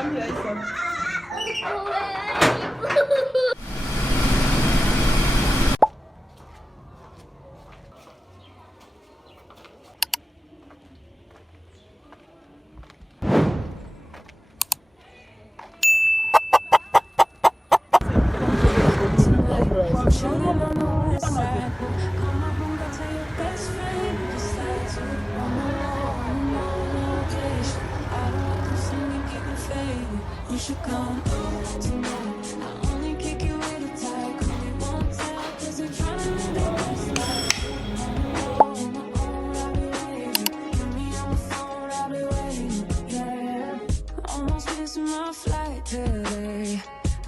come here, Isa. You should come tonight. I only kick you with a tight. Call me one time, cause you're trying to live the best life. On my own, I'll be waiting. Give me on the phone, I'll be waiting. Yeah, almost missing my flight today.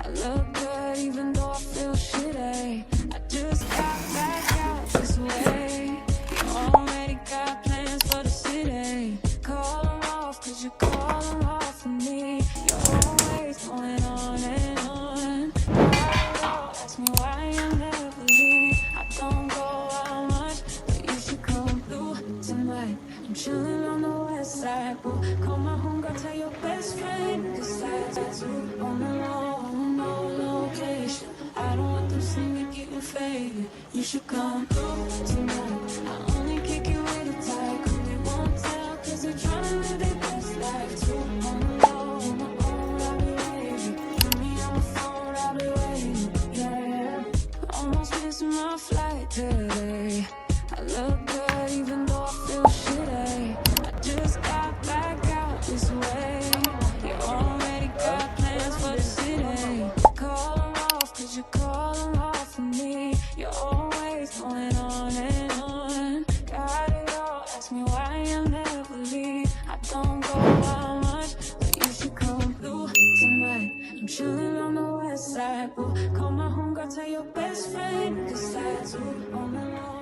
I look good even though I feel shitty. I just got back out this way. You already got plans for the city. Call them off cause you call them off for me. You're always going on and on. Ask me why I never leave. I don't go out much, but you should come through tonight. I'm chilling on the west side. Call my homegirl, tell your best friend. Cause I too on the road, no location. I don't want them seeing me getting faded. You should come through tonight. I only kick you with a tight. Cause they won't tell, cause they're trying to live their best life too. On the road, my own, I'll be waiting. Give me on the phone, I'll be waiting. Yeah, almost missing my flight today. I look good even though I feel shitty. I just got back out this way. You already got plans for the city. Call them off cause you call them off for me. You're always going on and on. Got it all, ask me why I never leave. I don't go out much, but you should come through tonight. I'm chilling on the west side. Call my homegirl, tell your best friend. Cause I too on the road.